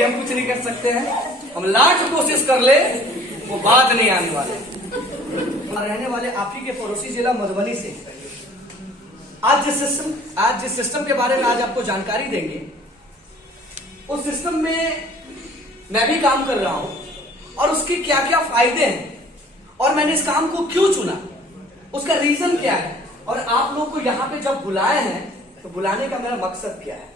लिए हम कुछ नहीं कर सकते हैं। हम लाख कोशिश कर ले वो बात नहीं आने वाले। रहने वाले आप ही के पड़ोसी जिला मधुबनी से आज जिस सिस्टम के बारे में आज आपको जानकारी देंगे, उस सिस्टम में मैं भी काम कर रहा हूं और उसके क्या क्या फायदे हैं और मैंने इस काम को क्यों चुना, उसका रीजन क्या है और आप लोग को यहां पे जब बुलाए हैं तो बुलाने का मेरा मकसद क्या है।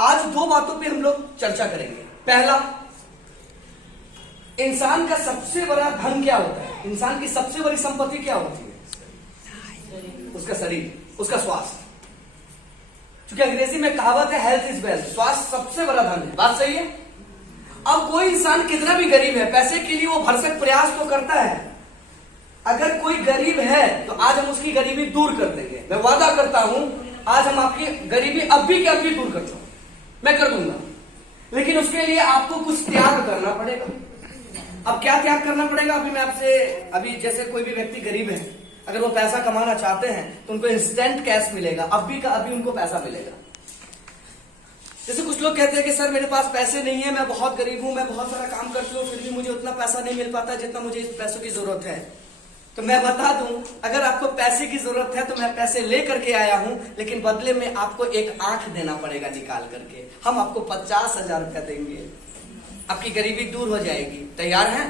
आज दो बातों पे हम लोग चर्चा करेंगे। पहला, इंसान का सबसे बड़ा धन क्या होता है, इंसान की सबसे बड़ी संपत्ति क्या होती है? उसका शरीर, उसका स्वास्थ्य। क्योंकि अंग्रेजी में कहावत है हेल्थ इज वेल्थ, स्वास्थ्य सबसे बड़ा धन है। बात सही है। अब कोई इंसान कितना भी गरीब है, पैसे के लिए वो भरसक प्रयास तो करता है। अगर कोई गरीब है तो आज हम उसकी गरीबी दूर कर देंगे। मैं वादा करता हूं आज हम आपकी गरीबी अब भी दूर करता हूं, मैं कर दूंगा। लेकिन उसके लिए आपको कुछ त्याग करना पड़ेगा। अब क्या त्याग करना पड़ेगा? अभी मैं आपसे, अभी जैसे कोई भी व्यक्ति गरीब है, अगर वो पैसा कमाना चाहते हैं तो उनको इंस्टेंट कैश मिलेगा, अभी का अभी उनको पैसा मिलेगा। जैसे कुछ लोग कहते हैं कि सर मेरे पास पैसे नहीं है, मैं बहुत गरीब हूं, मैं बहुत सारा काम करती हूँ, फिर भी मुझे उतना पैसा नहीं मिल पाता जितना मुझे इस पैसों की जरूरत है। तो मैं बता दूं, अगर आपको पैसे की जरूरत है तो मैं पैसे लेकर के आया हूं, लेकिन बदले में आपको एक आंख देना पड़ेगा निकाल करके। हम आपको 50,000 रुपया देंगे, आपकी गरीबी दूर हो जाएगी। तैयार हैं?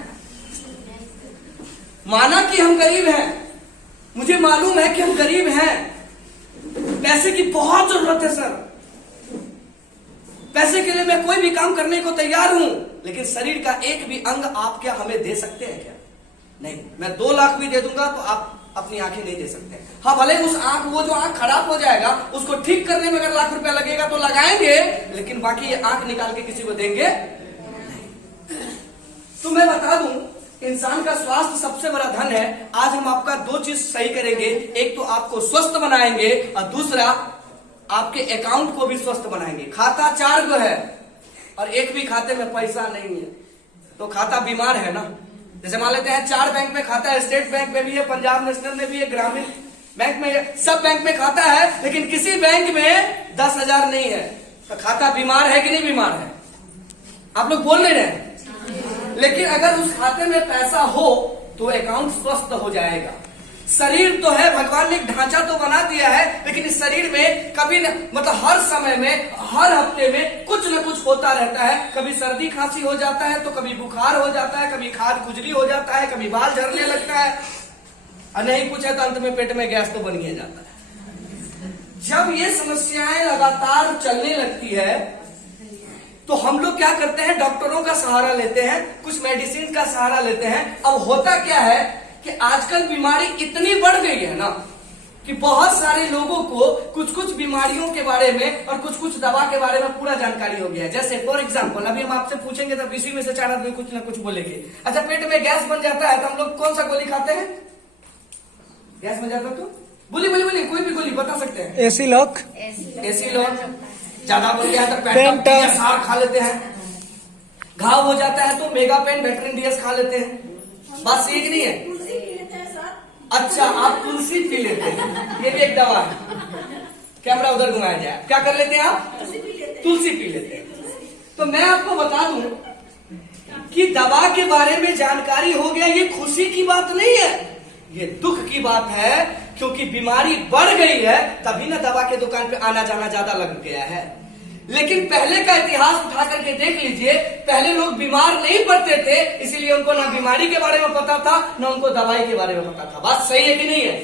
माना कि हम गरीब हैं, मुझे मालूम है कि हम गरीब हैं, पैसे की बहुत जरूरत है सर, पैसे के लिए मैं कोई भी काम करने को तैयार हूं, लेकिन शरीर का एक भी अंग आप क्या हमें दे सकते हैं क्या? नहीं। मैं 2 लाख भी दे दूंगा तो आप अपनी आंखें नहीं दे सकते। हाँ, भले उस आंख, वो जो आंख खराब हो जाएगा उसको ठीक करने में अगर लाख रुपया लगेगा तो लगाएंगे, लेकिन बाकी ये आंख निकाल के किसी को देंगे नहीं। तो मैं बता दूं, इंसान का स्वास्थ्य सबसे बड़ा धन है। आज हम आपका 2 चीज सही करेंगे। एक तो आपको स्वस्थ बनाएंगे और दूसरा आपके अकाउंट को भी स्वस्थ बनाएंगे। खाता 4 गो है और एक भी खाते में पैसा नहीं है तो खाता बीमार है ना। जैसे मान लेते हैं 4 बैंक में खाता है, स्टेट बैंक में भी है, पंजाब नेशनल में भी है, ग्रामीण बैंक में है, सब बैंक में खाता है, लेकिन किसी बैंक में 10,000 नहीं है तो खाता बीमार है कि नहीं बीमार है? आप लोग बोल नहीं रहे। लेकिन अगर उस खाते में पैसा हो तो अकाउंट स्वस्थ हो जाएगा। शरीर तो है, भगवान ने एक ढांचा तो बना दिया है, लेकिन इस शरीर में कभी न, मतलब हर समय में, हर हफ्ते में कुछ न कुछ होता रहता है। कभी सर्दी खांसी हो जाता है तो कभी बुखार हो जाता है, कभी खाद खुजली हो जाता है, कभी बाल झड़ने लगता है, और नहीं कुछ है तो अंत में पेट में गैस तो बन ही जाता है। जब ये समस्याएं लगातार चलने लगती है तो हम लोग क्या करते हैं? डॉक्टरों का सहारा लेते हैं, कुछ मेडिसिन का सहारा लेते हैं। अब होता क्या है कि आजकल बीमारी इतनी बढ़ गई है ना कि बहुत सारे लोगों को कुछ कुछ बीमारियों के बारे में और कुछ कुछ दवा के बारे में पूरा जानकारी हो गया है। जैसे फॉर एग्जांपल अभी हम आपसे पूछेंगे तब इसी में से 4 आदमी कुछ ना कुछ बोलेंगे। अच्छा, पेट में गैस बन जाता है तो हम लोग कौन सा गोली खाते हैं? गैस बन जाता है तो बोली कोई भी गोली बता सकते हैं। एसी लॉक, ज्यादा बन गया तो पेंटासार खा लेते हैं, घाव हो जाता है तो मेगा पेन वेटरिन डीएस खा लेते हैं। बात सही नहीं है? अच्छा, आप तुलसी पी लेते हैं, ये भी एक दवा है। कैमरा उधर घुमाया जाए, क्या कर लेते हैं आप? तुलसी पी लेते हैं। तो मैं आपको बता दूं कि दवा के बारे में जानकारी हो गया, ये खुशी की बात नहीं है, ये दुख की बात है। क्योंकि बीमारी बढ़ गई है तभी ना दवा के दुकान पे आना जाना ज्यादा लग गया है। लेकिन पहले का इतिहास उठा करके देख लीजिए, पहले लोग बीमार नहीं पड़ते थे, इसीलिए उनको ना बीमारी के बारे में पता था ना उनको दवाई के बारे में पता था। बात सही है कि नहीं है?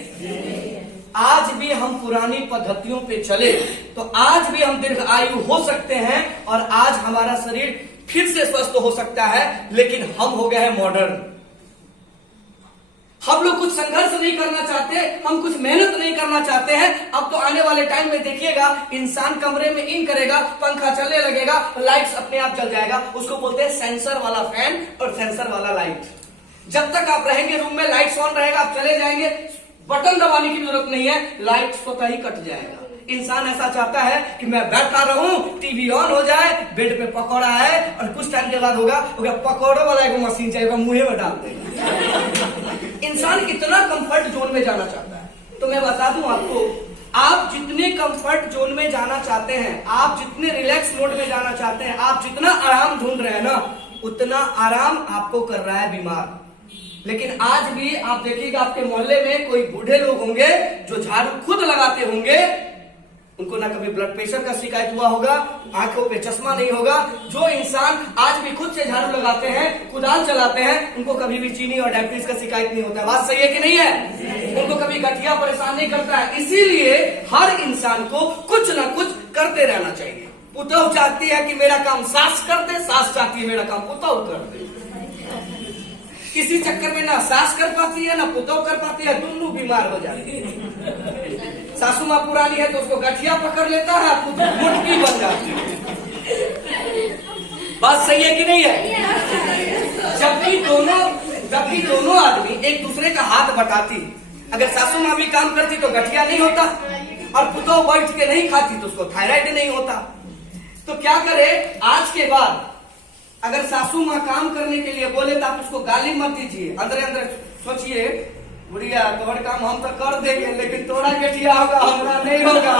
आज भी हम पुरानी पद्धतियों पे चले तो आज भी हम दीर्घ आयु हो सकते हैं और आज हमारा शरीर फिर से स्वस्थ हो सकता है। लेकिन हम हो गए हैं मॉडर्न, हम लोग कुछ संघर्ष नहीं करना चाहते, हम कुछ मेहनत नहीं करना चाहते हैं। अब तो आने वाले टाइम में देखिएगा, इंसान कमरे में इन करेगा, पंखा चलने लगेगा, लाइट्स अपने आप जल जाएगा। उसको बोलते हैं सेंसर वाला फैन और सेंसर वाला लाइट। जब तक आप रहेंगे रूम में, लाइट्स ऑन रहेगा, आप चले जाएंगे, बटन दबाने की जरूरत नहीं है, लाइट स्वतः ही कट जाएगा। इंसान ऐसा चाहता है कि मैं बैठा रहूं, टीवी ऑन हो जाए, बेड पे पकौड़ा है और कुछ टाइम के बाद होगा पकौड़े वाला एक मशीन चाहिए, मुंह में डाल देगा। इंसान इतना कंफर्ट जोन में जाना चाहता है। तो मैं बता दूं आपको, आप जितने कंफर्ट जोन में जाना चाहते हैं, आप जितने रिलैक्स मोड में जाना चाहते हैं, आप जितना आराम ढूंढ रहे हैं ना, उतना आराम आपको कर रहा है बीमार। लेकिन आज भी आप देखिएगा आपके मोहल्ले में कोई बूढ़े लोग होंगे जो झाड़ू खुद लगाते होंगे, उनको ना कभी ब्लड प्रेशर का शिकायत हुआ होगा, आंखों पे चश्मा नहीं होगा। जो इंसान आज भी खुद से झाड़ू लगाते हैं, कुदाल चलाते हैं, उनको कभी भी चीनी और डायबिटीज का शिकायत नहीं होता है। बात सही है कि नहीं है? उनको कभी गठिया परेशान नहीं करता है। इसीलिए हर इंसान को कुछ ना कुछ करते रहना चाहिए। पुतौह चाहती है कि मेरा काम सास कर दे, सास चाहती है मेरा काम पुतौह कर दे। किसी चक्कर में ना सास कर पाती है ना पुतौह कर पाती है, दोनों बीमार हो जाती है। सासू माँ पुरानी है तो उसको गठिया पकड़ लेता है, मुट्ठी बन जाती है। बात सही है कि नहीं है? जबकि दोनों आदमी एक दूसरे का हाथ बटाती, अगर सासू माँ भी काम करती तो गठिया नहीं होता, और पुतौह बैठ के नहीं खाती तो उसको थायराइड नहीं होता। तो क्या करे, आज के बाद अगर सासू माँ काम करने के लिए बोले तो आप उसको गाली मत दीजिए। अंदर अंदर सोचिए, बुढ़िया तोड़ काम हम तो कर देंगे लेकिन तोड़ा गठिया होगा, हमारा नहीं होगा।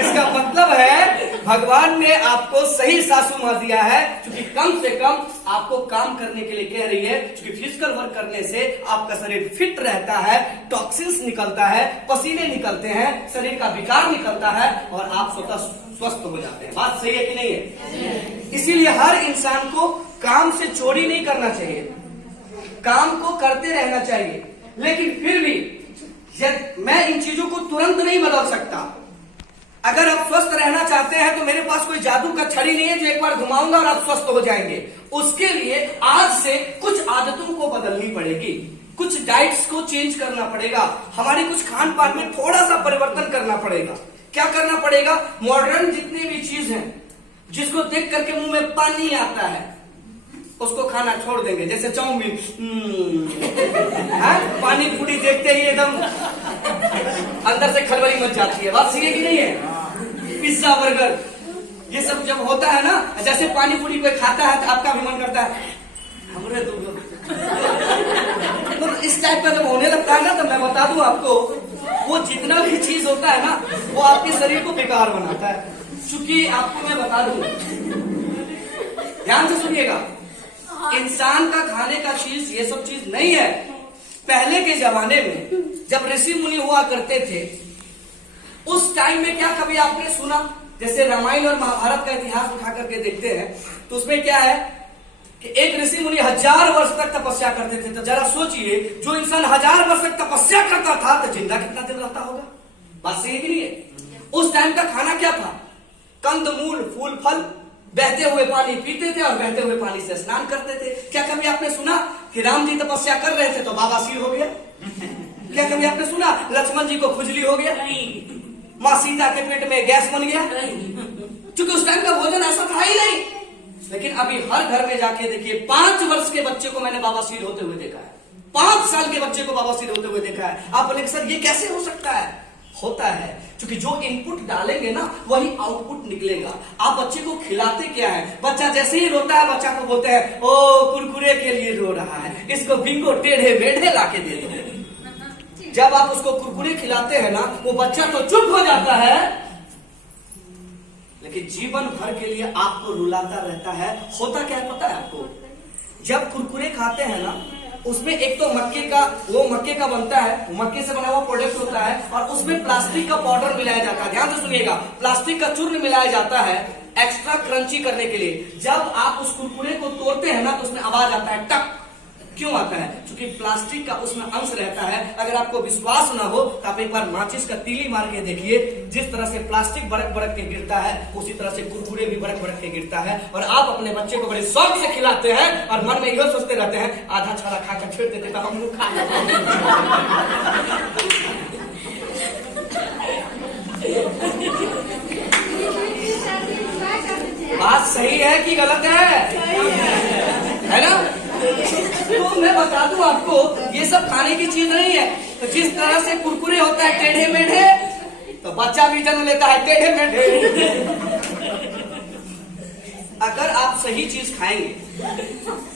इसका मतलब है भगवान ने आपको सही सासू माँ दिया है, क्योंकि कम से कम आपको काम करने के लिए कह रही है। क्योंकि फिजिकल वर्क करने से आपका शरीर फिट रहता है, टॉक्सिन्स निकलता है, पसीने निकलते हैं, शरीर का विकार निकलता है और आप स्वतः स्वस्थ हो जाते हैं। बात सही है कि नहीं है? इसीलिए हर इंसान को काम से चोरी नहीं करना चाहिए, काम को करते रहना चाहिए। लेकिन फिर भी मैं इन चीजों को तुरंत नहीं बदल सकता। अगर आप स्वस्थ रहना चाहते हैं तो मेरे पास कोई जादू का छड़ी नहीं है जो एक बार घुमाऊंगा और आप स्वस्थ हो जाएंगे। उसके लिए आज से कुछ आदतों को बदलनी पड़ेगी, कुछ डाइट्स को चेंज करना पड़ेगा, हमारी कुछ खान पान में थोड़ा सा परिवर्तन करना पड़ेगा। क्या करना पड़ेगा? मॉडर्न जितनी भी चीज है जिसको देख करके मुंह में पानी आता है उसको खाना छोड़ देंगे। जैसे चाउमीन, पानी पूरी देखते ही एकदम अंदर से खलबली मच जाती है। बात सही है कि नहीं है? पिज्जा, बर्गर, ये सब जब होता है ना, जैसे पानी पूरी कोई खाता है तो आपका भी मन करता है हमरे तो इस टाइप का जब होने लगता है ना, तो मैं बता दूं आपको, वो जितना भी चीज होता है ना वो आपके शरीर को बेकार बनाता है। क्योंकि आपको मैं बता दूं, ध्यान से सुनिएगा, इंसान का खाने का चीज ये सब चीज नहीं है। पहले के जमाने में जब ऋषि मुनि हुआ करते थे, उस टाइम में क्या कभी आपने सुना, जैसे रामायण और महाभारत का इतिहास उठा करके देखते हैं तो उसमें क्या है कि एक ऋषि मुनि 1000 वर्ष तक तपस्या करते थे। तो जरा सोचिए, जो इंसान 1000 वर्ष तक तपस्या करता था तो जिंदा कितना दिन रहता होगा? बात सही है कि नहीं है? उस टाइम का खाना क्या था? कंद मूल, फूल फल, बहते हुए पानी पीते थे और बहते हुए पानी से स्नान करते थे। क्या कभी आपने सुना कि राम जी तपस्या कर रहे थे तो बवासीर हो गया? क्या कभी आपने सुना लक्ष्मण जी को खुजली हो गया? माँ सीता के पेट में गैस बन गया? क्योंकि उस टाइम का भोजन ऐसा था ही नहीं। लेकिन अभी हर घर में जाके देखिए, 5 वर्ष के बच्चे को मैंने बवासीर होते हुए देखा है, 5 साल के बच्चे को बवासीर होते हुए देखा है। आप बोलेंगे सर ये कैसे हो सकता है? होता है क्योंकि जो इनपुट डालेंगे ना वही आउटपुट निकलेगा। आप बच्चे को खिलाते क्या है? बच्चा जैसे ही रोता है बच्चा को बोलते हैं ओ कुरकुरे के लिए रो रहा है, इसको बिंगो टेढ़े मेढ़े लाके दे दो। जब आप उसको कुरकुरे खिलाते हैं ना, वो बच्चा तो चुप हो जाता है, लेकिन जीवन भर के लिए आपको रुलाता रहता है। होता क्या है पता है आपको? जब कुरकुरे खाते हैं ना, उसमें एक तो मक्के का बनता है, मक्के से बना हुआ प्रोडक्ट होता है, और उसमें प्लास्टिक का पाउडर मिलाया जाता है। ध्यान से सुनिएगा, प्लास्टिक का चूर्ण मिलाया जाता है एक्स्ट्रा क्रंची करने के लिए। जब आप उस कुरकुरे को तोड़ते हैं ना तो उसमें आवाज आता है टक। क्यों आता है? क्योंकि प्लास्टिक का उसमें अंश रहता है। अगर आपको विश्वास ना हो तो आप एक बार माचिस का तीली मार के देखिए, जिस तरह से प्लास्टिक बरक बरक के गिरता है उसी तरह से कुरकुरे भी बरक बरक के गिरता है। और आप अपने बच्चे को बड़े शौक से खिलाते हैं और मन में यह सोचते रहते हैं आधा छाला खाकर छोड़ देते तो हम लोग खा लेते। बात सही है कि गलत है ना? तो मैं बता दूं आपको, ये सब खाने की चीज नहीं है। तो जिस तरह से कुरकुरे होता है टेढ़े मेढ़े, तो बच्चा भी जन्म लेता है टेढ़े मेढ़े। अगर आप सही चीज खाएंगे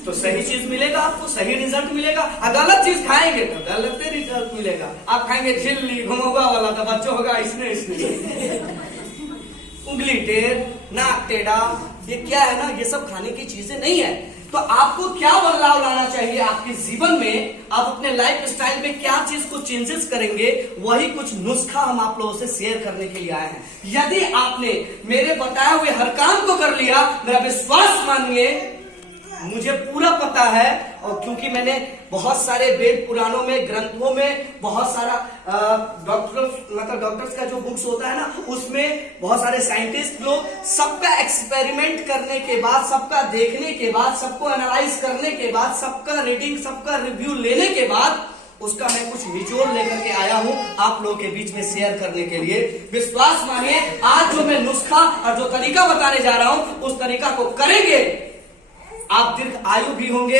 तो सही चीज मिलेगा, आपको सही रिजल्ट मिलेगा। अगर गलत चीज खाएंगे तो गलत रिजल्ट मिलेगा। आप खाएंगे झिल्ली घुमौगा वाला तो बच्चों होगा इसने उंगली टेढ़, नाक टेढ़ा, ये क्या है ना, ये सब खाने की चीजें नहीं है। तो आपको क्या बदलाव लाना चाहिए आपके जीवन में, आप अपने लाइफ स्टाइल में क्या चीज को चेंजेस करेंगे, वही कुछ नुस्खा हम आप लोगों से शेयर करने के लिए आए हैं। यदि आपने मेरे बताए हुए हर काम को कर लिया, मेरा विश्वास मानिए, मुझे पूरा पता है, और क्योंकि मैंने बहुत सारे वेद पुराणों में, ग्रंथों में, बहुत सारा डॉक्टर्स का जो बुक्स होता है ना, उसमें बहुत सारे साइंटिस्ट लोग सबका एक्सपेरिमेंट करने के बाद, सबका देखने के बाद, सबको एनालाइज करने के बाद, सबका रीडिंग, सबका रिव्यू लेने के बाद, उसका मैं कुछ निचोड़ लेकर के आया हूं आप लोगों के बीच में शेयर करने के लिए। विश्वास मानिए, आज जो मैं नुस्खा और जो तरीका बताने जा रहा हूं, उस तरीका को करेंगे, आप दीर्घ आयु भी होंगे,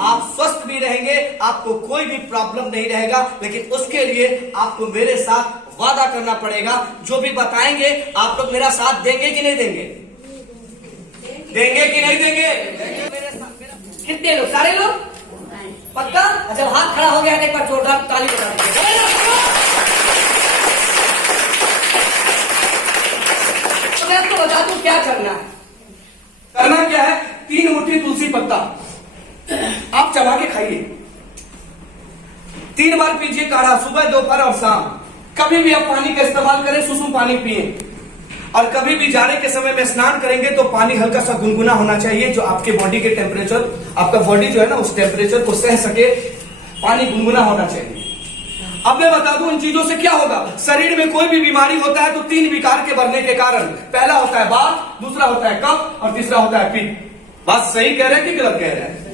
आप स्वस्थ भी रहेंगे, आपको कोई भी प्रॉब्लम नहीं रहेगा। लेकिन उसके लिए आपको मेरे साथ वादा करना पड़ेगा। जो भी बताएंगे आप लोग मेरा साथ देंगे कि नहीं देंगे? देंगे कि नहीं देंगे? मेरे साथ कितने लोग? सारे लोग? पक्का? जब हाथ खड़ा हो गया एक बार जोरदार ताली बजा दीजिए। तो मैं आपको बता दूं क्या करना है। करना क्या है, 3 मुट्ठी तुलसी पत्ता आप चबा के खाइए, 3 बार पीजिए काढ़ा, सुबह, दोपहर और शाम। कभी भी आप पानी का इस्तेमाल करें, सुसुम पानी पिए। और कभी भी जाने के समय में स्नान करेंगे तो पानी हल्का सा गुनगुना होना चाहिए, जो आपके बॉडी के टेम्परेचर, आपका बॉडी जो है ना उस टेम्परेचर को सह सके, पानी गुनगुना होना चाहिए। अब मैं बता दूं इन चीजों से क्या होगा। शरीर में कोई भी बीमारी होता है तो 3 विकार के बढ़ने के कारण, पहला होता है वात, दूसरा होता है कफ और तीसरा होता है पित्त। बात सही कह रहे हैं कि गलत कह रहे हैं?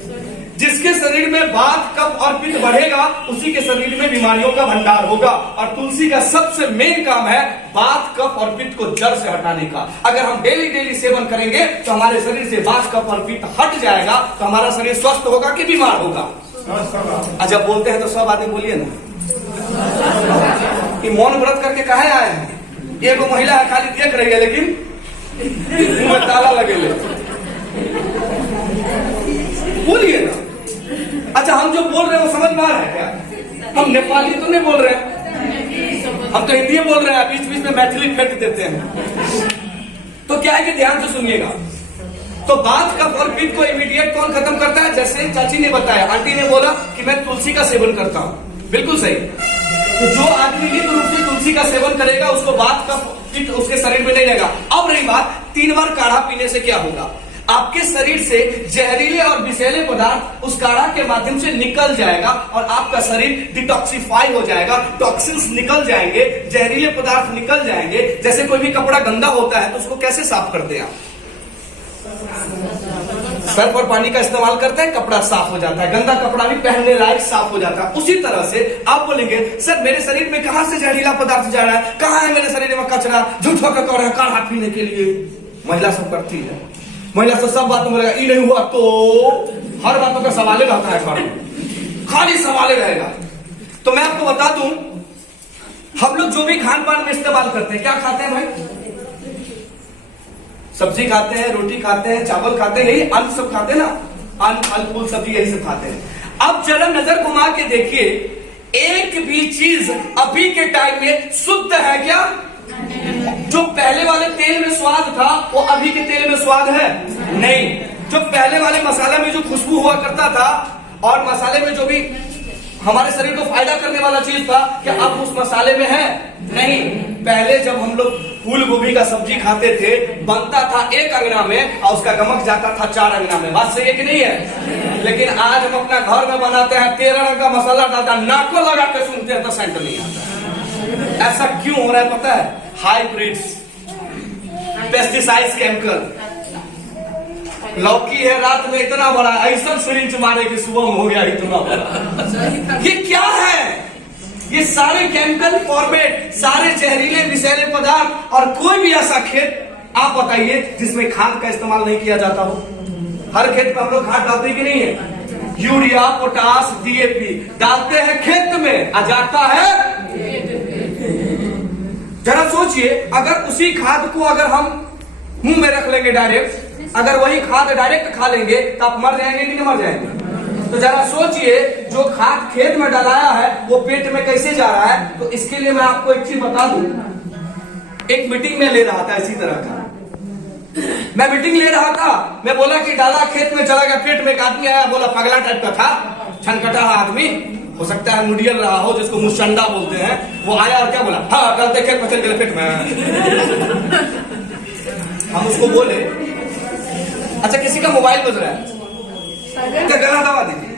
जिसके शरीर में वात, कफ और पित्त बढ़ेगा, उसी के शरीर में बीमारियों का भंडार होगा। और तुलसी का सबसे मेन काम है वात, कफ और पित्त को जड़ से हटाने का। अगर हम डेली सेवन करेंगे तो हमारे शरीर से वात, कफ और पित्त हट जाएगा, तो हमारा शरीर स्वस्थ होगा कि बीमार होगा? जब बोलते हैं तो सब आदमी बोलिए ना, कि मौन व्रत करके कहा आए हैं? एक महिला है खाली देख रही है, लेकिन मुंह में ताला लगे ले। बोलिए ना। अच्छा, हम जो बोल रहे हैं वो समझ में आ रहा है क्या? हम नेपाली तो नहीं बोल रहे हैं, हम तो हिंदी बोल रहे हैं, बीच बीच में मैथिली फेंक देते हैं। तो क्या है कि ध्यान से सुनिएगा। तो वात, कफ और पित्त को इमीडिएट कौन खत्म करता है? जैसे चाची ने बताया, आंटी ने बोला कि मैं तुलसी का सेवन करता हूं, बिल्कुल सही। तो जो आदमी नित्य रूप से तुलसी का सेवन करेगा, उसको वात, कफ, पित्त उसके शरीर में नहीं रहेगा। अब रही बात, 3 बार काढ़ा पीने से क्या होगा? आपके शरीर से जहरीले और विषैले पदार्थ उस काढ़ा के माध्यम से निकल जाएगा और आपका शरीर डिटॉक्सिफाई हो जाएगा, टॉक्सिन्स निकल जाएंगे, जहरीले पदार्थ निकल जाएंगे। जैसे कोई भी कपड़ा गंदा होता है तो उसको कैसे साफ करते हैं आप? सर्फ और पानी का इस्तेमाल करते हैं, कपड़ा साफ हो जाता है, गंदा कपड़ा भी पहनने लायक साफ हो जाता है। उसी तरह से आप बोलेंगे, सर मेरे शरीर में कहां से जहरीला पदार्थ जा रहा है, कहां है मेरे शरीर में कचरा, झूठा का कर काढ़ा पीने के लिए? महिला सब करती है, महिला से सब बातों में रहेगा, ये नहीं हुआ तो हर बातों का सवाल रहता है, खाली सवाल रहेगा। तो मैं आपको बता दूं, हम लोग जो भी खान पान में इस्तेमाल करते हैं, क्या खाते हैं भाई? सब्जी खाते हैं, रोटी खाते हैं, चावल खाते हैं, यही अन्न सब खाते हैं ना, अन्न, फल फूल सब्जी यही सब खाते हैं। अब जरा नजर घुमा के देखिए, एक भी चीज अभी के टाइम में शुद्ध है क्या? जो पहले वाले तेल में स्वाद था वो अभी के तेल में स्वाद है नहीं। जो पहले वाले मसाले में जो खुशबू हुआ करता था और मसाले में जो भी हमारे शरीर को फायदा करने वाला चीज था, क्या अब उस मसाले में है? नहीं। पहले जब हम लोग फूल गोभी का सब्जी खाते थे, बनता था 1 अंगना में और उसका गमक जाता था 4 अंगना में। बात सही है कि नहीं है? लेकिन आज हम अपना घर में बनाते हैं, 13 रंग का मसाला डालता है, नाको लगा के सुनते हैं तो सेंट नहीं आता। ऐसा क्यों हो रहा है पता है? Hybrids, pesticides, chemical. लौकी है रात में इतना बड़ा, ऐसा सिरिंज मारे कि सुबह में हो गया इतना बड़ा। ये क्या है? ये सारे केमिकल फॉर्मेट, सारे जहरीले विषैले पदार्थ। और कोई भी ऐसा खेत आप बताइए जिसमें खाद का इस्तेमाल नहीं किया जाता हो? हर खेत में हम लोग खाद डालते कि नहीं है? यूरिया, पोटास, डीएपी डालते हैं खेत में, आ जाता है। जरा सोचिए, अगर उसी खाद को अगर हम मुंह में रख लेंगे डायरेक्ट अगर वही खाद डायरेक्ट खा लेंगे तो आप मर जाएंगे कि नहीं मर जाएंगे? तो जरा सोचिए, जो खाद खेत में डलाया है वो पेट में कैसे जा रहा है। तो इसके लिए मैं आपको एक चीज बता दूं, एक मीटिंग में ले रहा था इसी तरह का, मैं मीटिंग ले रहा था, मैं बोला कि डाला खेत में चला गया, पेट में एक आदमी आया, बोला पगला टाइप का था, छनकटा आदमी, हो सकता है मुडियल रहा हो, जिसको मुस्टंडा बोलते हैं। वो आया और क्या बोला, हाँ डालते खेत में चल गए पेट में। हम उसको बोले, अच्छा किसी का मोबाइल बज रहा है, क्या गला दबा दीजिए,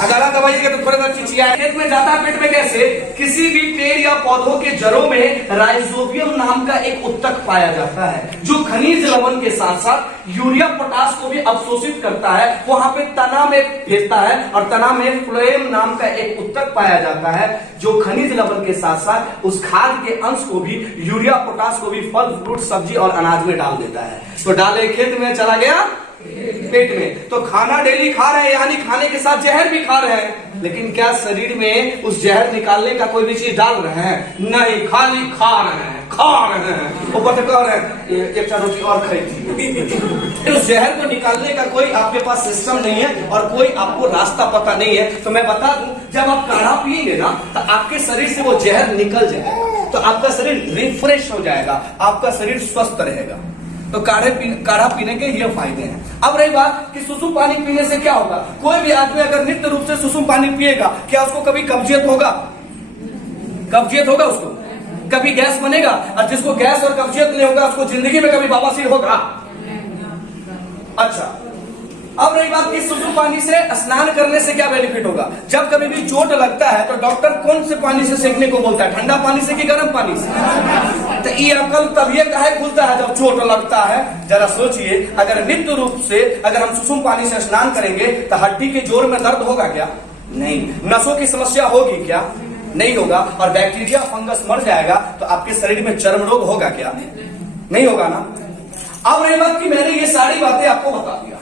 गला दबाइएगा तो थोड़ा सा चिचिया। खेत में जाता है पेट में कैसे? किसी भी पेड़ या पौधों के जड़ों में राइजोबियम नाम का एक उत्तक पाया जाता है, जो खनिज लवण के साथ साथ यूरिया पोटास को भी अवशोषित करता है। वहां पे तना में भेजता है और तना में फ्लोएम नाम का एक उत्तक पाया जाता है, जो खनिज लवण के साथ साथ उस खाद के अंश को भी, यूरिया पोटास को भी फल फ्रूट सब्जी और अनाज में डाल देता है। तो डाले खेत में चला गया पेट में। तो खाना डेली खा रहे हैं, यानी खाने के साथ जहर भी खा रहे हैं, लेकिन क्या शरीर में उस जहर निकालने का कोई भी चीज डाल रहे हैं? नहीं, खाली खा रहे हैं, खा रहे हैं। ऊपर से कह रहे हैं एक चार रोटी और खाई थी। उस जहर को निकालने का कोई आपके पास सिस्टम नहीं है और कोई आपको रास्ता पता नहीं है। तो मैं बता दूं, जब आप काढ़ा पिएंगे ना तो आपके शरीर से वो जहर निकल जाएगा, तो आपका शरीर रिफ्रेश हो जाएगा, आपका शरीर स्वस्थ रहेगा। तो काढ़ा पीने के ये फायदे हैं। अब रही बात कि सुसुम पानी पीने से क्या होगा। कोई भी आदमी अगर नित्य रूप से सुसुम पानी पिएगा, क्या उसको कभी कब्जियत होगा? कब्जियत होगा उसको? कभी गैस बनेगा? और जिसको गैस और कब्जियत नहीं होगा उसको जिंदगी में कभी बवासीर होगा? अच्छा, अब रही बात कि सुसुम पानी से स्नान करने से क्या बेनिफिट होगा। जब कभी भी चोट लगता है तो डॉक्टर कौन से पानी से सेकने को बोलता है, ठंडा पानी से कि गर्म पानी से? तो ये अकल तभी काहे खुलता है जब चोट लगता है। जरा सोचिए, अगर नित्य रूप से अगर हम सुसुम पानी से स्नान करेंगे तो हड्डी के जोड़ में दर्द होगा क्या? नहीं। नसों की समस्या होगी क्या? नहीं होगा। और बैक्टीरिया फंगस मर जाएगा। तो आपके शरीर में चर्म रोग होगा क्या? नहीं होगा ना। अब रही बात कि मैंने ये सारी बातें आपको बता दिया,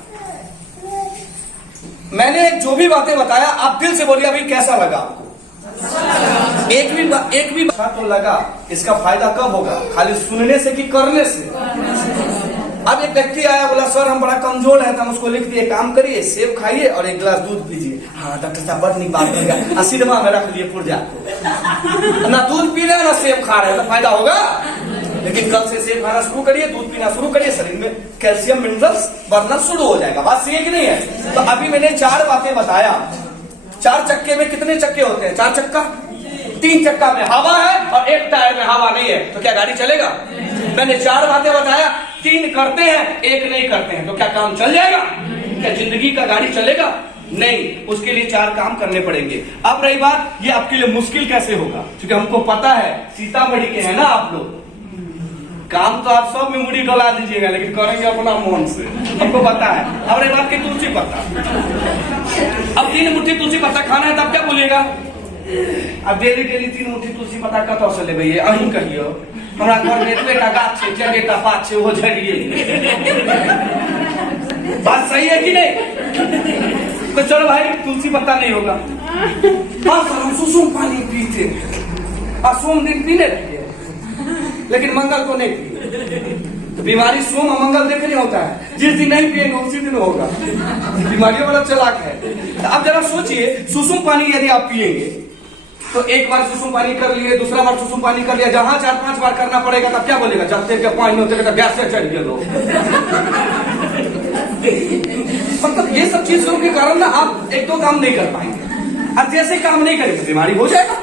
मैंने जो भी बातें बताया आप दिल से बोलिए अभी कैसा लगा आपको? एक भी बात तो लगा। इसका फायदा कब होगा? खाली सुनने से कि करने से? अब एक व्यक्ति आया, बोला सर हम बड़ा कमजोर है, तो हम उसको लिख दिए काम करिए, सेब खाइए और एक गिलास दूध पीजिए। हाँ डॉक्टर साहब बड़ नहीं बात करेगा, आशीर्वाद में रख लिए पुर्जा को। ना दूध पी रहे ना सेब खा रहे, तो फायदा होगा? लेकिन कल से सेब खाना शुरू करिए, दूध पीना शुरू करिए, शरीर में कैल्शियम मिनरल्स बढ़ना शुरू हो जाएगा। बात सही है कि नहीं है? तो अभी मैंने 4 बातें बताया। 4 चक्के में कितने चक्के होते हैं? 4 चक्का। 3 चक्का में हवा है और 1 टायर में हवा नहीं है, तो क्या गाड़ी चलेगा? मैंने 4 बातें बताया, 3 करते हैं 1 नहीं करते हैं, तो क्या काम चल जाएगा? क्या जिंदगी का गाड़ी चलेगा? नहीं। उसके लिए 4 काम करने पड़ेंगे। अब रही बात ये आपके लिए मुश्किल कैसे होगा, क्योंकि हमको पता है सीतामढ़ी के हैं ना आप लोग, काम तो आप सब में मुड़ी डला दीजिएगा, लेकिन करेंगे अपना मन से, हमको पता है। अब रही बात की तुलसी पत्ता, अब 3 मुट्ठी तुलसी पत्ता खाना है, तब क्या बोलिएगा? अब डेली 3 मुट्ठी तुलसी पत्ता कतौ से लेबै? अहीं कहियो हमरा घर में बेटा गाछ छै, जगेटा पात छै, वो झड़िए। बात सही है कि नहीं? तो चलो भाई तुलसी पत्ता नहीं होगा। हाँ सर हम सुसुम पानी पीते, सोम दिन पीने रहिए, लेकिन मंगल को नहीं पिए। बीमारी सोम और मंगल देखने होता है, जिस दिन नहीं पिएंगे उसी दिन होगा। बीमारियों वाला चालाक है। तो अब जरा सोचिए, सुसुम पानी यदि आप पिएंगे तो एक बार सुसुम पानी कर लिए, दूसरा बार सुसुम पानी कर लिया, जहां 4-5 बार करना पड़ेगा तब क्या बोलेगा? जब तेरे के पानी होते तो गैस से चढ़ गए लोग। मतलब ये सब चीजों के कारण ना आप 1-2 काम नहीं कर पाएंगे, और जैसे काम नहीं करेंगे बीमारी हो जाएगा।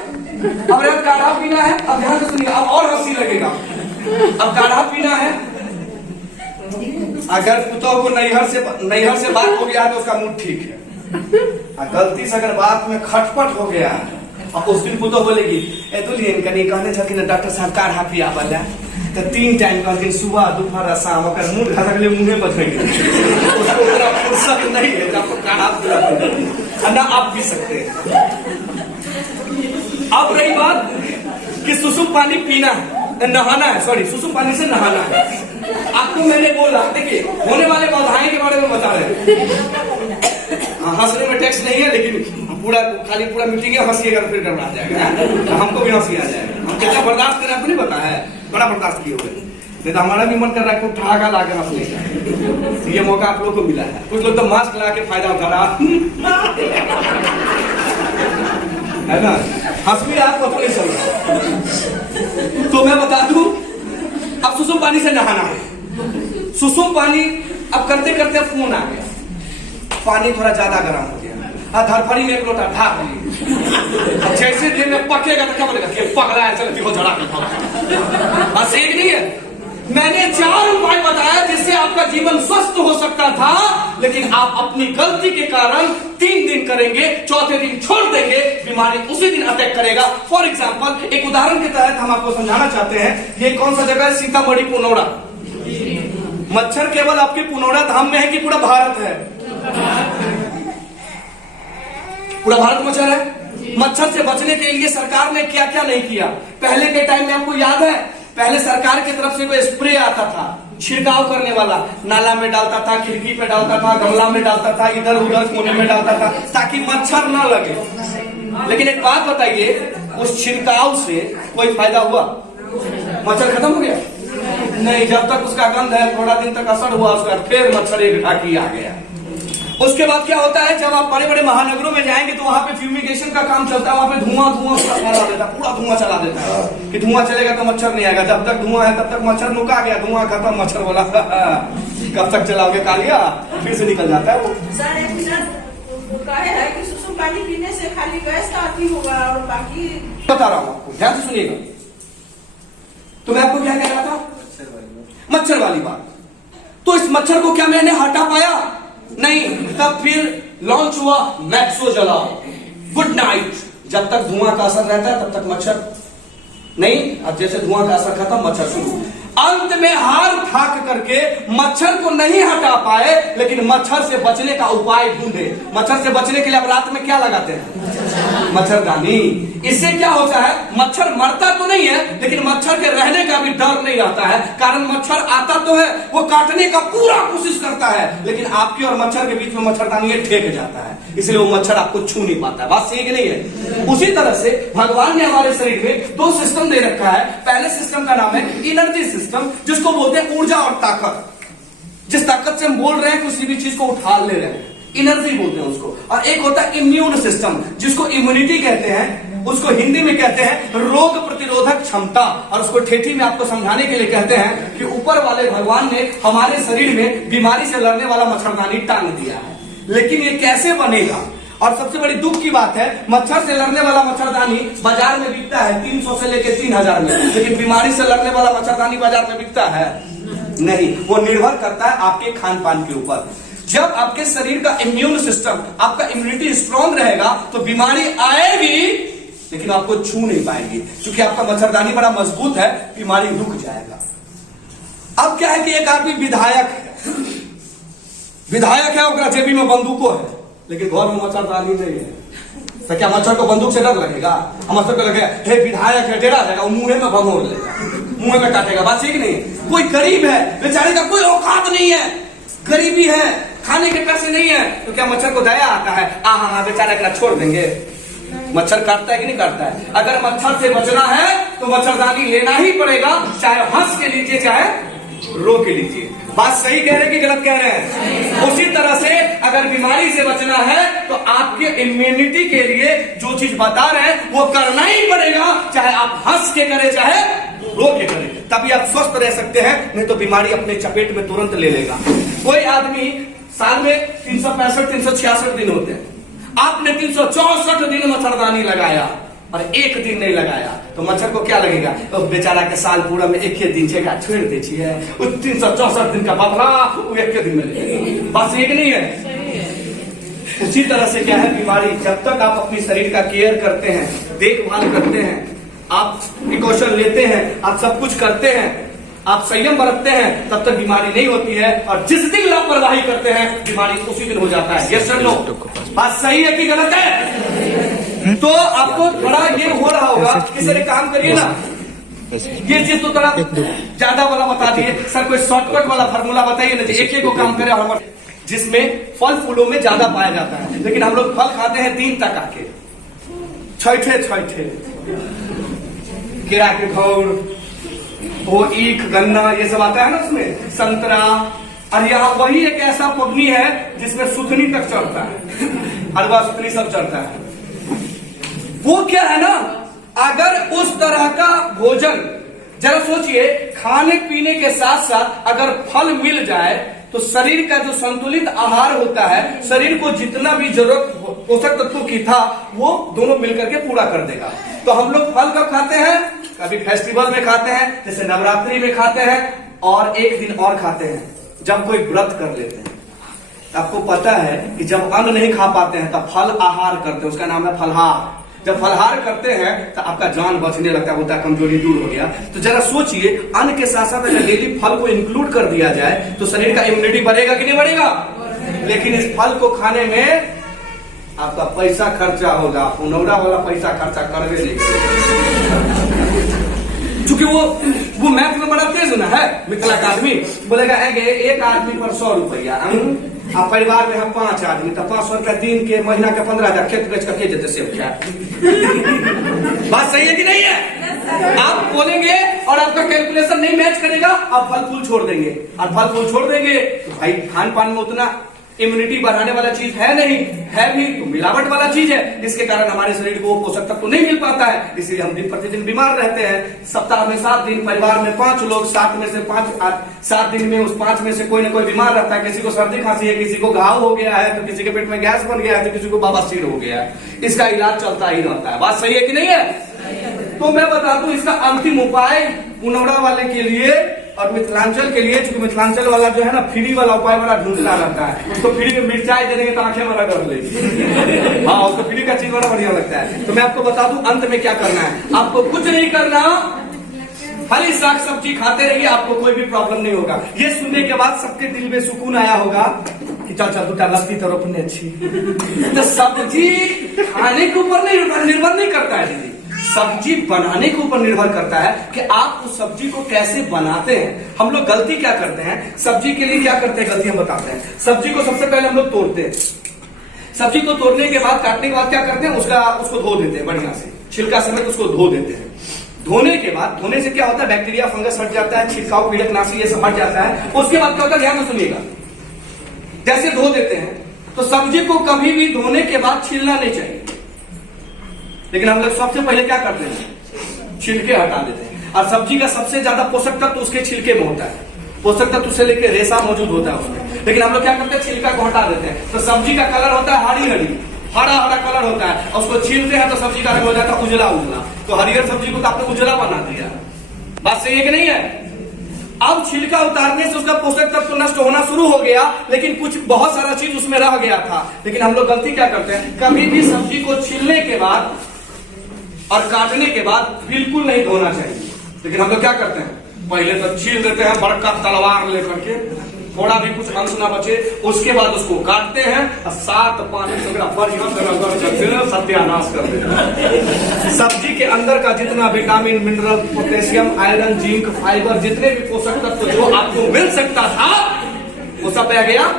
अब यार काढ़ा पीना है, अब ध्यान से सुनिए, अब और हंसी लगेगा। अब काढ़ा पीना है, अगर पुतों को नैहर से बात हो गया तो उसका मूड ठीक है। गलती से अगर बात में खटपट हो गया और उस दिन पुतो बोलेगी ए दुल्हन कनी कहने छथिन डॉक्टर साहब काढ़ा पिया वाला, तो 3 टाइम कहलखिन सुबह दोपहर और शाम, ओकर मुंह घसकले मुंहे पर फेंक दिया। उसको उतना फुर्सत नहीं है कि आपको काढ़ा पिला, ना आप पी सकते हैं। अब रही बात कि सुसुम पानी पीना है, नहाना है, सॉरी सुसुम पानी से नहाना है। आपको मैंने बोला, देखिए होने वाले बाधाएं के बारे में बता रहे हैं। हंसने में टैक्स नहीं है, लेकिन पूरा मीटिंग हंसीएगा फिर गड़बड़ा जाएगा, हमको भी हंसी आ जाएगा। हम कितना बर्दाश्त करें आपको नहीं पता है, बड़ा बर्दाश्त किए हुए। नहीं तो हमारा भी मन कर रहा है कुछ ठहाका ला कर अपने का। ये मौका आप लोग को मिला है। कुछ लोग तो मास्क लगा के फायदा उठा रहा है ना, हंस भी आपको तो नहीं समझ। तो मैं बता दूं, अब सुसुम पानी से नहाना है। सुसुम पानी अब करते करते फोन आ गया, पानी थोड़ा ज्यादा गर्म हो गया, धरफड़ी में एक लोटा ढाक ली। जैसे दिन में पकेगा तो क्या बोलेगा, पकड़ा है चलो जड़ा के बस एक नहीं है। मैंने 4 उपाय बताया जिससे आपका जीवन स्वस्थ हो सकता था, लेकिन आप अपनी गलती के कारण 3 दिन करेंगे, चौथे दिन छोड़ देंगे, बीमारी उसी दिन अटैक करेगा। फॉर एग्जाम्पल, एक उदाहरण के तहत हम आपको समझाना चाहते हैं। ये कौन सा जगह है? सीतामढ़ी पुनौरा। मच्छर केवल आपके पुनौरा धाम में है कि पूरा भारत है? पूरा भारत मच्छर है। मच्छर से बचने के लिए सरकार ने क्या क्या नहीं किया। पहले के टाइम में आपको याद है, पहले सरकार की तरफ से कोई स्प्रे आता था छिड़काव करने वाला, नाला में डालता था, खिड़की पे डालता था, गमला में डालता था, इधर उधर कोने में डालता था ताकि मच्छर ना लगे। लेकिन एक बात बताइए, उस छिड़काव से कोई फायदा हुआ? मच्छर खत्म हो गया? नहीं। जब तक उसका गंध है, थोड़ा दिन तक असर हुआ, उसका फिर मच्छर एक ढाकी आ गया। उसके बाद क्या होता है, जब आप बड़े बड़े महानगरों में जाएंगे तो वहां पे फ्यूमिगेशन का काम चलता है। वहां पे धुआं पूरा फैला देता है, पूरा धुआं चला देता है कि धुआं चलेगा तो मच्छर नहीं आएगा। जब तक धुआं है तब तक मच्छर नुका गया, धुआं खत्म, मच्छर बोला कब तक चलाओगे कालिया, फिर से निकल जाता है वो। सर एक मिनट, है कि सुसुम पानी पीने से खाली गैस का आती होगा और बाकी बता रहा हूँ आपको, ध्यान से सुनिएगा। तो मैं आपको क्या कह रहा था, मच्छर वाली बात। तो इस मच्छर को क्या मैंने हटा पाया? नहीं। तब फिर लॉन्च हुआ मैक्सो जलाओ, गुड नाइट। जब तक धुआं का असर रहता है तब तक मच्छर नहीं, अब जैसे धुआं का असर खत्म, मच्छर शुरू। अंत में हार थाक करके मच्छर को नहीं हटा पाए, लेकिन मच्छर से बचने का उपाय ढूंढे। मच्छर से बचने के लिए अब रात में क्या लगाते हैं? मच्छरदानी। इससे क्या होता है, मच्छर मरता तो नहीं है, लेकिन मच्छर के रहने का भी डर नहीं रहता है। कारण मच्छर आता तो है, वो काटने का पूरा कोशिश करता है, लेकिन आपकी और मच्छर के बीच में मच्छरदानी ठेक जाता है, इसलिए वो मच्छर आपको छू नहीं पाता है। बात सही कि नहीं है? उसी तरह से भगवान ने हमारे शरीर में 2 सिस्टम दे रखा है। पहले सिस्टम का नाम है एनर्जी सिस्टम, जिसको बोलते हैं ऊर्जा और ताकत। जिस ताकत से हम बोल रहे हैं, किसी भी चीज को उठा ले रहे हैं, एनर्जी बोलते हैं उसको। और एक होता है इम्यून सिस्टम, जिसको इम्यूनिटी कहते हैं, उसको हिंदी में कहते हैं रोग प्रतिरोधक क्षमता। और उसको ठेठी में आपको समझाने के लिए कहते हैं कि ऊपर वाले भगवान ने हमारे शरीर में बीमारी से लड़ने वाला मच्छरदानी टांग दिया है। लेकिन ये कैसे बनेगा? और सबसे बड़ी दुख की बात है, मच्छर से लड़ने वाला मच्छरदानी बाजार में बिकता है 300 से लेकर 3000 में, लेकिन बीमारी से लड़ने वाला मच्छरदानी बाजार में बिकता है नहीं। वो निर्भर करता है आपके खान पान के ऊपर। जब आपके शरीर का इम्यून सिस्टम, आपका इम्यूनिटी स्ट्रांग रहेगा तो बीमारी आएगी लेकिन आपको छू नहीं पाएगी, क्योंकि आपका मच्छरदानी बड़ा मजबूत है, बीमारी रुक जाएगा। अब क्या है कि एक आदमी विधायक है, विधायक है, उसका जेबी में बंदूकों है, लेकिन घर में मच्छरदानी नहीं है। तो क्या मच्छर को बंदूक से डर लगेगा? मच्छर को लगेगा हे विधायक है, डेरा जाएगा, मुंह में भमोड़ लेगा, मुंह में काटेगा। बात ठीक नहीं? कोई गरीब है, बेचारे का कोई औकात नहीं है, गरीबी है, खाने के पैसे नहीं है, तो क्या मच्छर को दया आता है? हाँ बेचारा का छोड़ देंगे। मच्छर काटता है कि नहीं काटता है? अगर मच्छर से बचना है तो मच्छरदानी लेना ही पड़ेगा, चाहे हंस के लीजिए चाहे रो के लीजिए। बात सही कह रहे हैं कि गलत कह रहे हैं? उसी तरह से अगर बीमारी से बचना है तो आपके इम्यूनिटी के लिए जो चीज बता रहे हैं वो करना ही पड़ेगा, चाहे आप हंस के करें चाहे रो के करें, तभी आप स्वस्थ रह सकते हैं। नहीं तो बीमारी अपने चपेट में तुरंत ले लेगा। कोई आदमी साल में 365 366 दिन होते हैं, आपने 364 दिन मच्छरदानी लगाया और 1 दिन नहीं लगाया, तो मच्छर को क्या लगेगा? तो बेचारा के साल पूरा में 1 दिन जगह छोड़ दीजिए, 364 दिन का बदला वो 1 दिन में लेगा। बस एक नहीं है। उसी तरह से क्या है, बीमारी जब तक आप अपनी शरीर का केयर करते हैं, देखभाल करते हैं, आप प्रिकॉशन लेते हैं, आप सब कुछ करते हैं, आप संयम बरतते हैं, तब तक बीमारी नहीं होती है। और जिस दिन लापरवाही करते हैं, बीमारी उसी दिन हो जाता है। Yes sir no? बात सही है कि गलत है? तो आपको थोड़ा ये हो रहा होगा कि सर एक काम करिए ना, ये चीज तो थोड़ा ज्यादा वाला बता दिए सर, कोई शॉर्टकट वाला फार्मूला बताइए ना, एक को काम करे और जिसमें फल फूलों में ज्यादा पाया जाता है। लेकिन हम लोग फल खाते हैं 3 तक आके, छैठे केरा के घौर, वो ईख गन्ना ये सब आता है ना उसमें, संतरा। और यहाँ वही एक ऐसा पबनी है जिसमें सुथनी तक चढ़ता है, हलवा सुथनी सब चढ़ता है। वो क्या है ना, अगर उस तरह का भोजन, जरा सोचिए, खाने पीने के साथ साथ अगर फल मिल जाए तो शरीर का जो संतुलित आहार होता है, शरीर को जितना भी जरूरत पोषक तत्वों की था वो दोनों मिलकर के पूरा कर देगा। तो हम लोग फल कब खाते हैं? कभी फेस्टिवल में खाते हैं, जैसे नवरात्रि में खाते हैं, और एक दिन और खाते हैं जब कोई व्रत कर लेते हैं। आपको पता है कि जब अन्न नहीं खा पाते हैं तब फल आहार करते हैं, उसका नाम है फलहार। जब फलहार करते हैं तो आपका जान बचने लगता है, होता है कमजोरी दूर हो गया। तो जरा सोचिए, अन्न के साथ साथ अगर डेली फल को इंक्लूड कर दिया जाए तो शरीर का इम्यूनिटी बढ़ेगा कि नहीं बढ़ेगा? लेकिन इस फल को खाने में आपका पैसा खर्चा होगा, पुनौरा वाला पैसा खर्चा करवे नहीं। चूंकि वो मैथ में बड़ा तेज ना है, मिथिला का आदमी बोलेगा एक आदमी पर 100 रुपया, आप परिवार में हम 5 आदमी, तो 500 रुपया दिन के, महीना के 15,000 खेत बेच करके देते सेब क्या? बात सही है कि नहीं है? आप बोलेंगे और आपका कैलकुलेशन नहीं मैच करेगा, आप फल फूल छोड़ देंगे, और फल फूल छोड़ देंगे तो भाई खान पान में उतना इम्यूनिटी बढ़ाने वाला चीज है नहीं, है भी तो मिलावट वाला चीज है, जिसके कारण हमारे शरीर को पोषक तत्व नहीं मिल पाता है, इसलिए हम दिन प्रतिदिन बीमार रहते हैं। सप्ताह में 7 दिन, परिवार में 5 लोग, 7 दिन में उस 5 में से कोई ना कोई बीमार रहता है। किसी को सर्दी खांसी है, किसी को घाव हो गया है, तो किसी के पेट में गैस बन गया है, तो किसी को बवासीर हो गया है। इसका इलाज चलता ही रहता है। बात सही है कि नहीं है? तो मैं बता दूं, इसका अंतिम उपाय पुनौरा वाले के लिए और मिथिलांचल के लिए, क्योंकि मिथिलांचल वाला जो है ना फ्री वाला उपाय बड़ा ढूंढता रहता है, उसको फ्री में मिर्चाई दे देंगे तो आंखें बड़ा डर लेगी। हाँ, उसको फ्री का चीज बड़ा बढ़िया लगता है। तो मैं आपको बता दूं अंत में क्या करना है। आपको कुछ नहीं करना, खाली साग सब्जी खाते रहिए, आपको कोई भी प्रॉब्लम नहीं होगा। ये सुनने के बाद सबके दिल में सुकून आया होगा कि चल चल दूटा लगती तो रोपने अच्छी। तो सब्जी खाने के ऊपर निर्भर नहीं करता है दीदी, सब्जी बनाने के ऊपर निर्भर करता है कि आप उस सब्जी को कैसे बनाते हैं। हम लोग गलती क्या करते हैं, सब्जी के लिए क्या करते हैं, गलती हम बताते हैं। सब्जी को सबसे पहले हम लोग तोड़ते हैं, सब्जी को तोड़ने के बाद, काटने के बाद क्या करते हैं, उसको धो देते हैं बढ़िया से, छिलका समेत उसको धो देते हैं। धोने के बाद, धोने से क्या होता है, बैक्टीरिया फंगस हट जाता है, छिड़काव कीड़कनाशी ये सब हट जाता है। उसके बाद क्या होता है, ध्यान में सुनिएगा, जैसे धो देते हैं तो सब्जी को कभी भी धोने के बाद छीलना नहीं चाहिए, लेकिन हम लोग सबसे पहले क्या करते हैं, छिलके हटा देते हैं। और सब्जी का सबसे ज्यादा पोषक तत्व उसके छिलके में होता है, पोषक तत्व से लेकर रेशा मौजूद होता है उसमें, लेकिन हम लोग क्या करते हैं, छिलका को हटा देते हैं। तो सब्जी का कलर होता है हरा कलर होता है, और उसको छीलते हैं तो सब्जी का रंग हो जाता है उजला। तो हरियर सब्जी को तो आपने उजला बना दिया। बात सही है कि नहीं है? अब छिलका उतारने से उसका पोषक तत्व नष्ट होना शुरू हो गया, लेकिन कुछ बहुत सारा चीज उसमें रह गया था। लेकिन हम लोग गलती क्या करते हैं, कभी भी सब्जी को छीलने के बाद और काटने के बाद बिल्कुल नहीं धोना चाहिए। लेकिन हम लोग क्या करते हैं, पहले तो छील देते हैं बड़का तलवार लेकर के, थोड़ा भी कुछ अंश ना बचे, उसके बाद उसको काटते हैं और 7 पानी से सत्यानाश कर देते हैं। सब्जी के अंदर का जितना vitamin, mineral, potassium, iron, zinc, fibre, जितने भी पोषक तत्व जो आपको मिल सकता था वो सब बह गया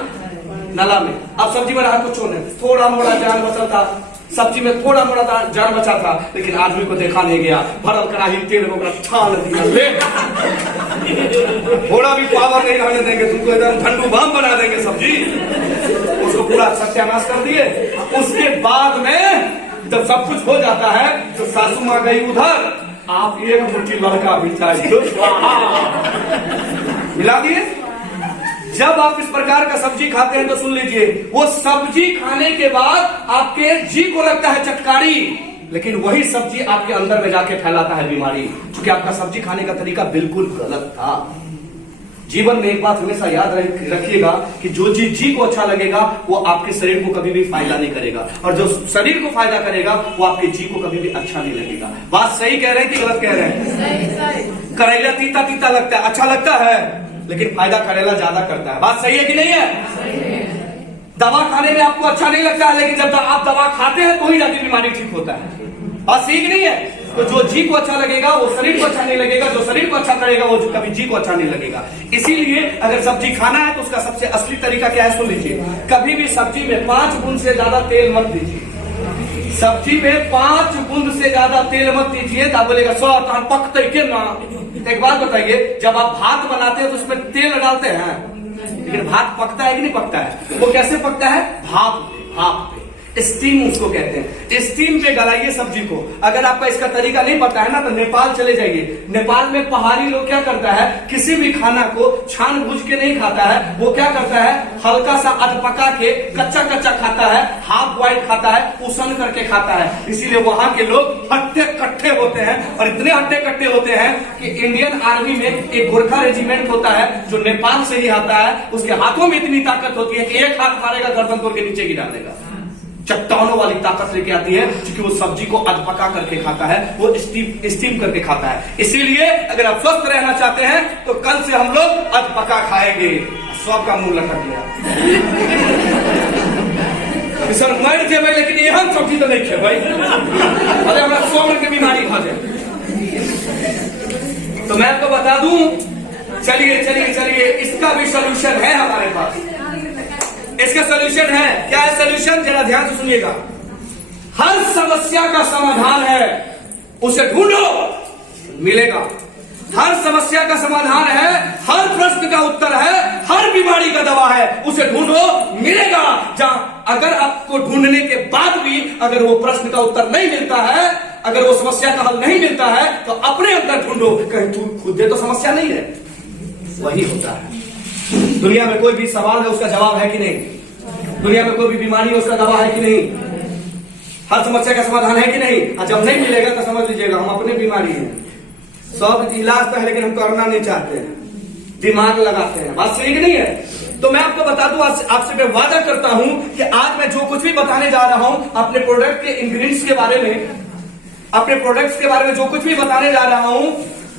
नाला में। अब सब्जी में रहा कुछ नहीं, थोड़ा मोड़ा जान बचा था सब्जी में, थोड़ा मोड़ा जान बचा था, लेकिन आदमी को देखा नहीं गया, भरल कड़ाही तेल में छान दिया, थोड़ा भी पावर नहीं रहने देंगे, तुमको एकदम ठंडू बम बना देंगे सब्जी, उसको पूरा सत्यानाश कर दिए। उसके बाद में जब सब कुछ हो जाता है तो सासू माँ गई उधर, आप एक मुट्ठी लड़का बिछाइए, मिला दिए। जब आप इस प्रकार का सब्जी खाते हैं तो सुन लीजिए, वो सब्जी खाने के बाद आपके जी को लगता है चटकारी, लेकिन वही सब्जी आपके अंदर में जाके फैलाता है बीमारी, क्योंकि आपका सब्जी खाने का तरीका बिल्कुल गलत था। जीवन में एक बात हमेशा याद रखिएगा कि जो चीज जी को अच्छा लगेगा वो आपके शरीर को कभी भी फायदा नहीं करेगा, और जो शरीर को फायदा करेगा वो आपके जी को कभी भी अच्छा नहीं लगेगा। बात सही कह रहे हैं कि गलत कह रहे हैं? करेला तीता तीता लगता है, अच्छा लगता है, लेकिन फायदा करेला ज्यादा करता है। बात सही है कि नहीं है? दवा खाने में आपको अच्छा नहीं लगता है, लेकिन जब आप दवा खाते हैं तो ही जाके बीमारी ठीक होता है। बात सही कि नहीं है? तो जो जी को अच्छा लगेगा वो शरीर को अच्छा नहीं लगेगा, जो शरीर को अच्छा करेगा वो कभी जी को अच्छा नहीं लगेगा। इसीलिए अगर सब्जी खाना है तो उसका सबसे असली तरीका क्या है, सुन लीजिए। कभी भी सब्जी में 5 बूंद से ज्यादा तेल मत दीजिए, सब्जी में 5 बूंद से ज्यादा तेल मत दीजिए। तो बोलेगा सर पकते के ना, तो एक बात बताइए, जब आप भात बनाते हैं तो उसमें तेल डालते हैं, लेकिन भात पकता है कि नहीं पकता है? वो कैसे पकता है? भाप पे, स्टीम उसको कहते हैं। स्टीम पे गलाइए सब्जी को। अगर आपका इसका तरीका नहीं पता है ना, तो नेपाल चले जाइए। नेपाल में पहाड़ी लोग क्या करता है, किसी भी खाना को छान भूज के नहीं खाता है, वो क्या करता है, हल्का सा अध पका के कच्चा खाता है, हाफ बॉइल खाता है, उसन करके खाता है। इसीलिए वहां के लोग हट्टे कट्टे होते हैं, और इतने हट्टे कट्टे होते हैं कि इंडियन आर्मी में एक गोरखा रेजिमेंट होता है जो नेपाल से ही आता है, उसके हाथों में इतनी ताकत होती है कि एक हाथ मारेगा गर्दन तोड़ के नीचे गिरा देगा। चट्टानों वाली ताकत लेके आती है, क्योंकि वो सब्जी को अधपका करके खाता है, वो स्टीम करके खाता है। इसीलिए अगर आप स्वस्थ रहना चाहते हैं तो कल से हम लोग अधपका खाएंगे। सबका मुंह लटक गया। सर मर जेबे लेकिन यह सब्जी तो नहीं खेबै, अरे हमारा 100 मिनट की बीमारी खा जाए। तो मैं आपको बता दूं, चलिए इसका भी सोल्यूशन है हमारे पास। इसका सोल्यूशन है, क्या है सोल्यूशन? जरा ध्यान से सुनिएगा। हर समस्या का समाधान है, उसे ढूंढो, मिलेगा। हर समस्या का समाधान है, हर प्रश्न का उत्तर है, हर बीमारी का दवा है, उसे ढूंढो, मिलेगा। जहां अगर आपको ढूंढने के बाद भी अगर वो प्रश्न का उत्तर नहीं मिलता है, अगर वो समस्या का हल नहीं मिलता है, तो अपने अंदर ढूंढो, कहीं तू खुद तो समस्या नहीं है। वही होता है। दुनिया में कोई भी सवाल है, उसका जवाब है कि नहीं? दुनिया में कोई भी बीमारी है, उसका दवा है कि नहीं? हर समस्या का समाधान है कि नहीं? और जब नहीं मिलेगा तो समझ लीजिएगा हम अपने बीमारी हैं। सब इलाज तो है, लेकिन हम करना नहीं चाहते हैं, दिमाग लगाते हैं। बात सही कि नहीं है? तो मैं आपको बता दूं, आपसे मैं वादा करता हूं कि आज मैं जो कुछ भी बताने जा रहा हूं अपने प्रोडक्ट के इंग्रेडिएंट्स के बारे में, अपने प्रोडक्ट्स के बारे में जो कुछ भी बताने जा रहा हूं,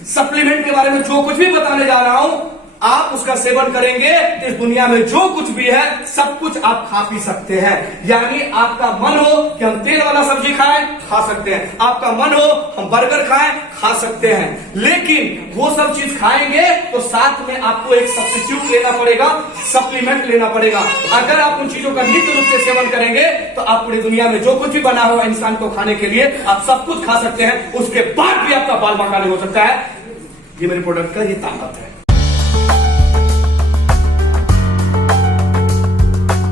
सप्लीमेंट के बारे में जो कुछ भी बताने जा रहा हूं, आप उसका सेवन करेंगे, इस दुनिया में जो कुछ भी है सब कुछ आप खा पी सकते हैं। यानी आपका मन हो कि हम तेल वाला सब्जी खाएं, खा सकते हैं। आपका मन हो हम बर्गर खाएं, खा सकते हैं। लेकिन वो सब चीज खाएंगे तो साथ में आपको एक सब्स्टिट्यूट लेना पड़ेगा, सप्लीमेंट लेना पड़ेगा। अगर आप उन चीजों का नित्य रूप से सेवन करेंगे तो आप पूरी दुनिया में जो कुछ भी बना हुआ इंसान को खाने के लिए आप सब कुछ खा सकते हैं। उसके बाद भी आपका बाल बांका नहीं हो सकता है। ये मेरे प्रोडक्ट का ये ताकत है।